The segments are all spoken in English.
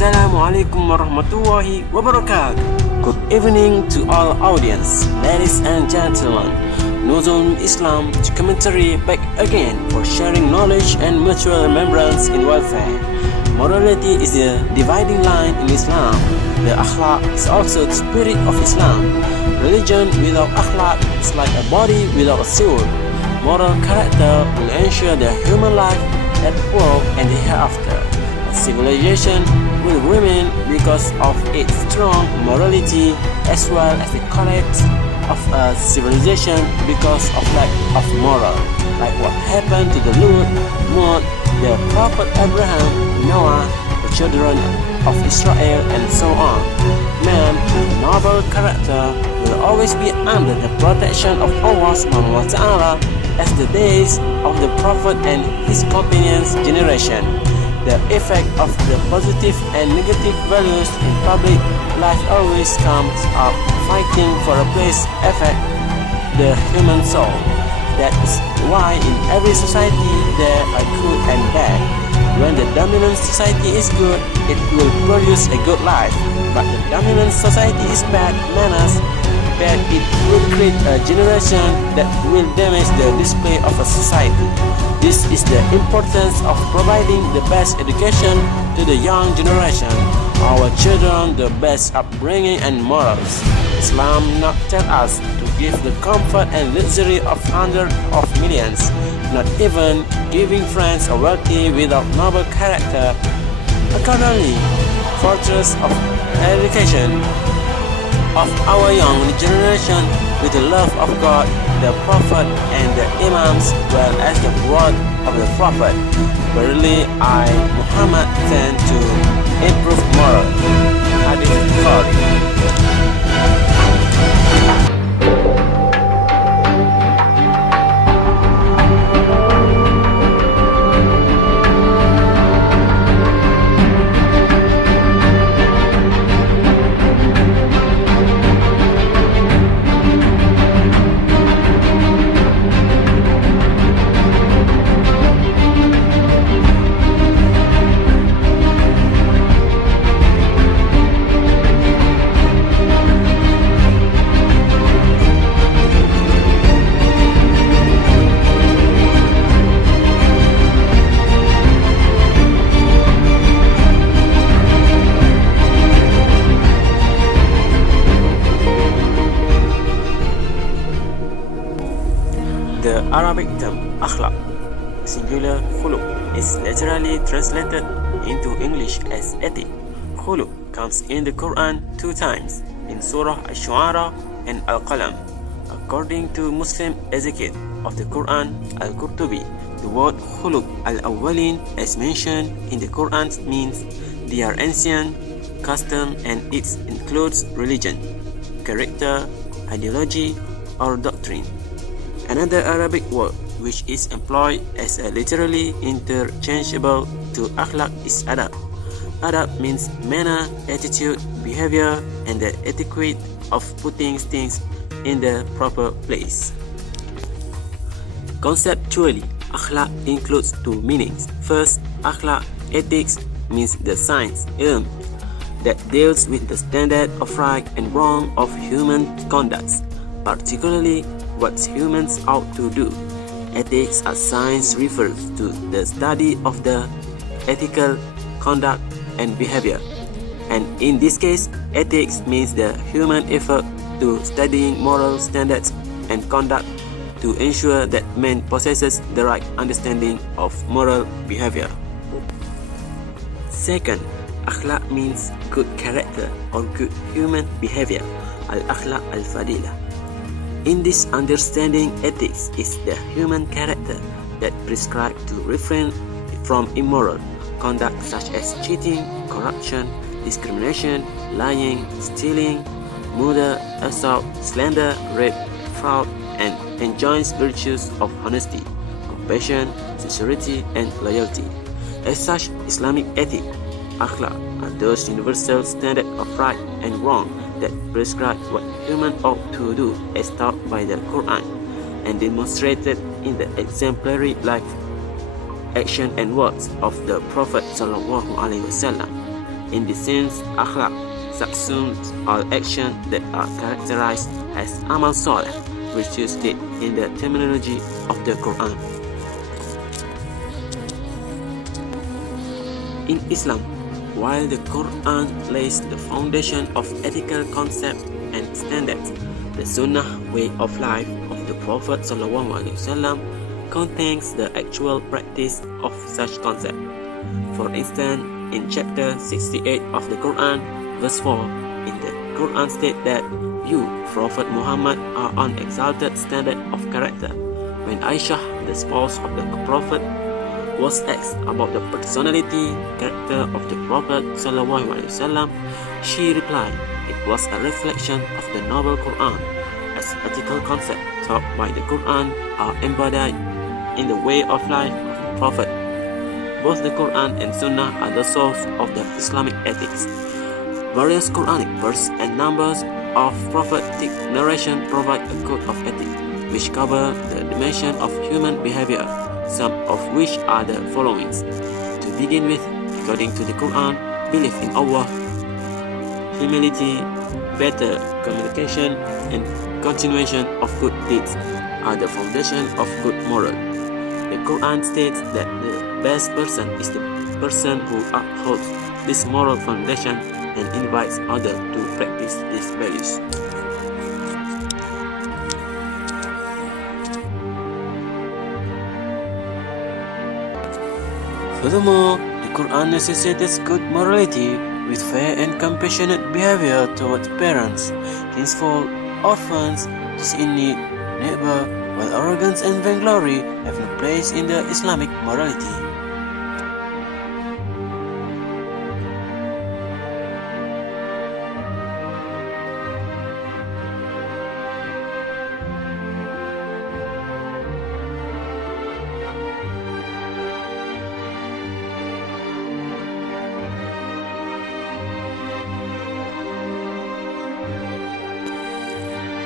Assalamualaikum warahmatullahi wabarakatuh. Good evening to all audience, ladies and gentlemen. Nuzul Islam documentary back again for sharing knowledge and mutual remembrance in welfare. Morality is the dividing line in Islam. The Akhlak is also the spirit of Islam. Religion without Akhlak is like a body without a soul. Moral character will ensure the human life at work and the hereafter. Civilization will remain because of its strong morality, as well as the collapse of a civilization because of lack of moral, like what happened to the Lut, the Prophet Abraham, Noah, the children of Israel, and so on. Man with noble character will always be under the protection of Allah subhanahu wa ta'ala as the days of the Prophet and his companions' generation. The effect of the positive and negative values in public life always comes up fighting for a place affect the human soul. That is why in every society there are good and bad. When the dominant society is good, it will produce a good life. But the dominant society is bad manners, that it will create a generation that will damage the display of a society. This is the importance of providing the best education to the young generation, our children the best upbringing and morals. Islam not tell us to give the comfort and luxury of hundreds of millions, not even giving friends or wealthy without noble character. Accordingly, fortress of education of our young generation with the love of God, the Prophet, and the Imams, well as the word of the Prophet. Verily, I, Muhammad, sent to improve moral. Hadith Bukhari. The Arabic term Akhlak, singular khuluq, is literally translated into English as ethic. Khuluq comes in the Quran 2 times, in Surah Ash-Shu'ara and Al-Qalam. According to Muslim exegete of the Quran, Al-Qurtubi, the word khuluq al-awwalin as mentioned in the Quran means their ancient custom, and it includes religion, character, ideology, or doctrine. Another Arabic word which is employed as a literally interchangeable to akhlaq is adab. Adab means manner, attitude, behavior, and the etiquette of putting things in the proper place. Conceptually, akhlaq includes 2 meanings. First, akhlaq, ethics, means the science, ilm, that deals with the standard of right and wrong of human conduct, particularly what humans ought to do. Ethics as science refers to the study of the ethical conduct and behavior. And in this case, ethics means the human effort to studying moral standards and conduct to ensure that man possesses the right understanding of moral behavior. Second, akhlaq means good character or good human behavior. Al-akhlaq al-fadila. In this understanding, ethics is the human character that prescribes to refrain from immoral conduct such as cheating, corruption, discrimination, lying, stealing, murder, assault, slander, rape, fraud, and enjoins virtues of honesty, compassion, sincerity, and loyalty. As such, Islamic ethics, akhlaq, are those universal standards of right and wrong that prescribe what humans ought to do as taught by the Quran and demonstrated in the exemplary life, action and words of the Prophet ﷺ. In this sense, Akhlak subsumes all actions that are characterized as amal soleh, virtuous deed in the terminology of the Quran. In Islam, while the Quran lays the foundation of ethical concepts and standards, the Sunnah way of life of the Prophet ﷺ contains the actual practice of such concepts. For instance, in chapter 68 of the Quran, verse 4, in the Quran states that you, Prophet Muhammad, are on exalted standard of character. When Aisha, the spouse of the Prophet, was asked about the personality, character of the Prophet ﷺ, she replied, it was a reflection of the noble Quran, as ethical concepts taught by the Quran are embodied in the way of life of the Prophet. Both the Quran and Sunnah are the source of the Islamic ethics. Various Quranic verses and numbers of prophetic narration provide a code of ethics, which cover the dimension of human behavior, some of which are the following. To begin with, according to the Quran, belief in Allah, humility, better communication, and continuation of good deeds are the foundation of good moral. The Quran states that the best person is the person who upholds this moral foundation and invites others to practice these values. Furthermore, the Quran necessitates good morality with fair and compassionate behavior towards parents, kinsfolk, orphans, those in need, neighbor, while arrogance and vainglory have no place in the Islamic morality.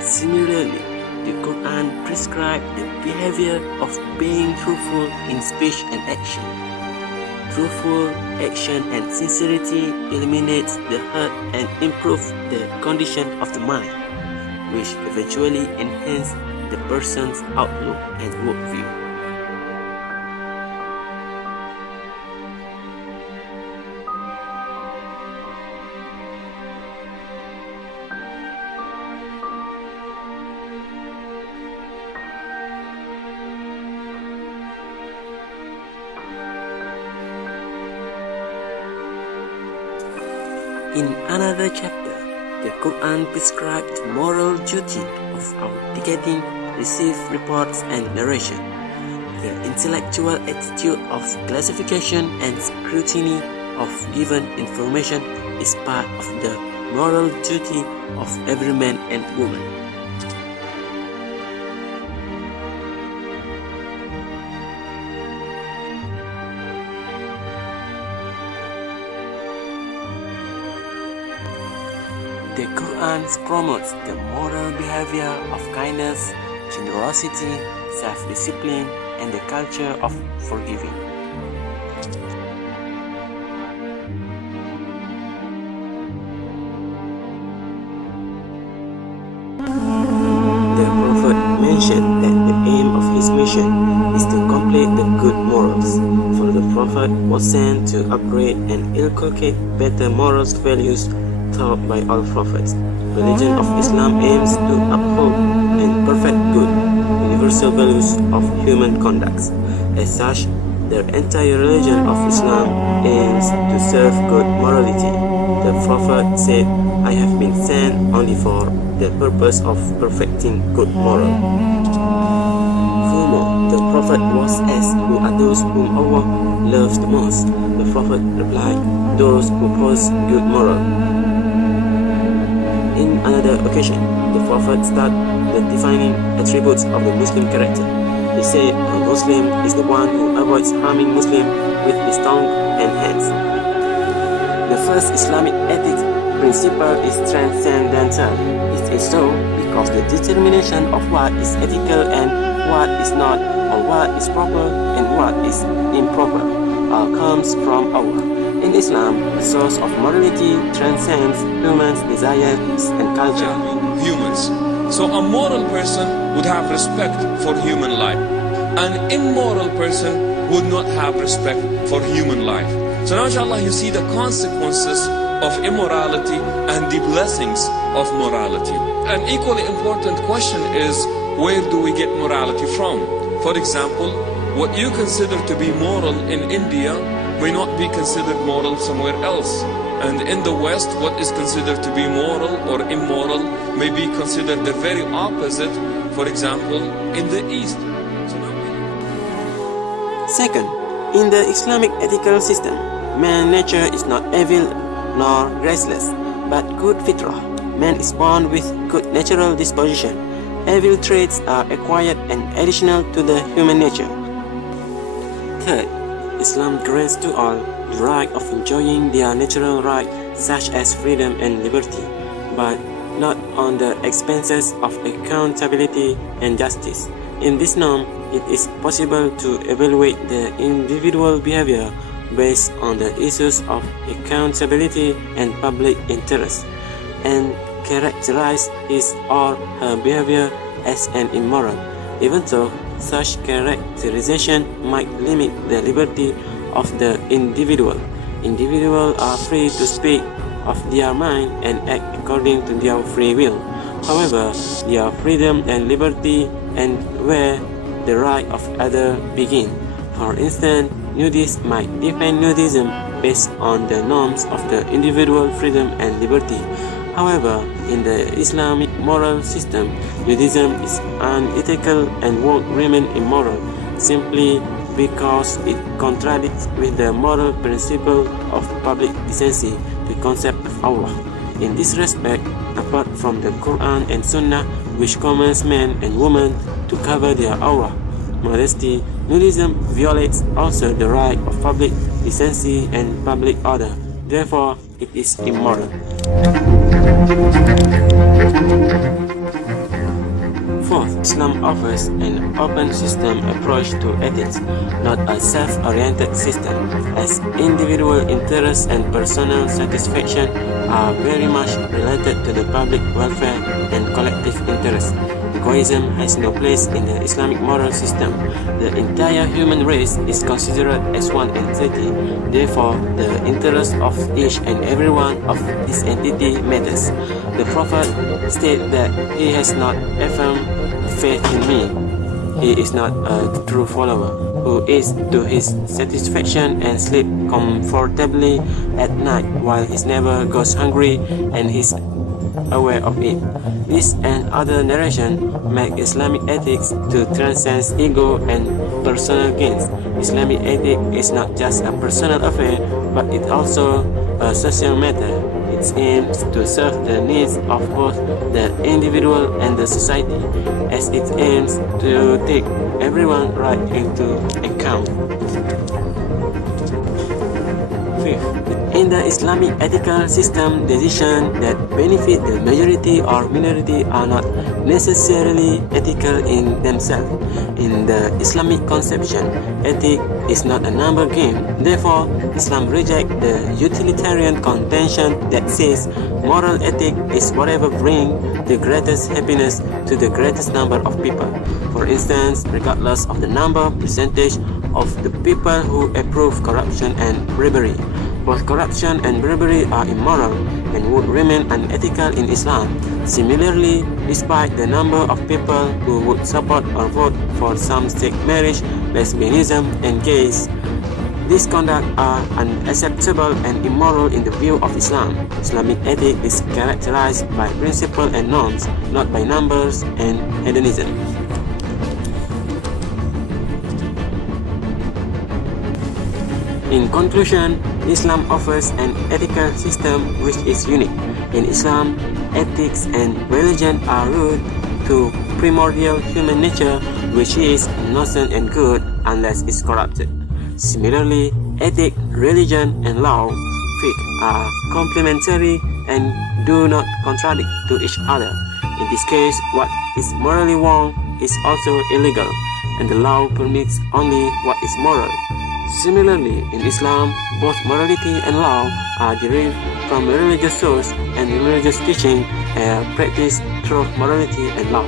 Similarly, the Quran prescribes the behavior of being truthful in speech and action. Truthful action and sincerity eliminates the hurt and improve the condition of the mind, which eventually enhance the person's outlook and worldview. In another chapter, the Quran prescribes the moral duty of authenticating received reports and narration. The intellectual attitude of classification and scrutiny of given information is part of the moral duty of every man and woman. The Quran promotes the moral behavior of kindness, generosity, self-discipline, and the culture of forgiving. The Prophet mentioned that the aim of his mission is to complete the good morals, for the Prophet was sent to upgrade and inculcate better morals values taught by all prophets. Religion of Islam aims to uphold and perfect good, universal values of human conduct. As such, the entire religion of Islam aims to serve good morality. The Prophet said, I have been sent only for the purpose of perfecting good moral. Furthermore, the Prophet was asked, who are those whom Allah loves the most? The Prophet replied, those who possess good moral. In another occasion, the Prophet started the defining attributes of the Muslim character. He said, a Muslim is the one who avoids harming Muslim with his tongue and hands. The first Islamic ethics principle is transcendental. It is so because the determination of what is ethical and what is not, or what is proper and what is improper, all comes from Allah. In Islam, the source of morality transcends humans' desires and culture. Humans. So a moral person would have respect for human life. An immoral person would not have respect for human life. So now, inshallah, you see the consequences of immorality and the blessings of morality. An equally important question is, where do we get morality from? For example, what you consider to be moral in India may not be considered moral somewhere else. And in the West, what is considered to be moral or immoral may be considered the very opposite, for example, in the East. Second, in the Islamic ethical system, man's nature is not evil nor graceless, but good fitrah. Man is born with good natural disposition. Evil traits are acquired and additional to the human nature. Third, Islam grants to all the right of enjoying their natural right, such as freedom and liberty, but not on the expenses of accountability and justice. In this norm, it is possible to evaluate the individual behavior based on the issues of accountability and public interest, and characterize his or her behavior as an immoral, even though such characterization might limit the liberty of the individual. Individuals are free to speak of their mind and act according to their free will. However, their freedom and liberty end where the right of others begin. For instance, nudists might defend nudism based on the norms of the individual freedom and liberty. However, in the Islamic moral system, nudism is unethical and won't remain immoral simply because it contradicts with the moral principle of public decency, the concept of Allah. In this respect, apart from the Quran and Sunnah, which commands men and women to cover their aura, modesty, nudism violates also the right of public decency and public order. Therefore, it is immoral. Fourth, Islam offers an open system approach to ethics, not a self-oriented system, as individual interests and personal satisfaction are very much related to the public welfare and collective interest. Egoism has no place in the Islamic moral system. The entire human race is considered as one entity. Therefore, the interest of each and every one of this entity matters. The Prophet stated that he has not affirmed faith in me. He is not a true follower who eats to his satisfaction and sleep comfortably at night while his neighbor goes hungry and is aware of it. This and other narration make Islamic ethics to transcend ego and personal gains. Islamic ethics is not just a personal affair, but it also a social matter. It aims to serve the needs of both the individual and the society, as it aims to take everyone right into account. Fifth, in the Islamic ethical system, decisions that benefit the majority or minority are not necessarily ethical in themselves. In the Islamic conception, ethics is not a number game. Therefore, Islam rejects the utilitarian contention that says moral ethic is whatever brings the greatest happiness to the greatest number of people. For instance, regardless of the number, percentage of the people who approve corruption and bribery. Both corruption and bribery are immoral and would remain unethical in Islam. Similarly, despite the number of people who would support or vote for same-sex marriage, lesbianism, and gays, these conduct are unacceptable and immoral in the view of Islam. Islamic ethics is characterized by principles and norms, not by numbers and hedonism. In conclusion, Islam offers an ethical system which is unique. In Islam, ethics and religion are rooted to primordial human nature, which is innocent and good unless it's corrupted. Similarly, ethics, religion, and law, fiqh, are complementary and do not contradict to each other. In this case, what is morally wrong is also illegal, and the law permits only what is moral. Similarly, in Islam, both morality and law are derived from a religious source, and religious teaching are practiced through morality and law.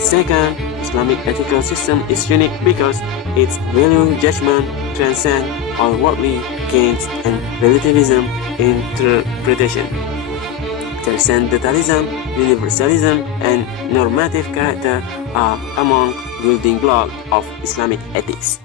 Second, Islamic ethical system is unique because its value judgment transcend all worldly gains and relativism interpretation. Transcendentalism, universalism, and normative character are among building blocks of Islamic ethics.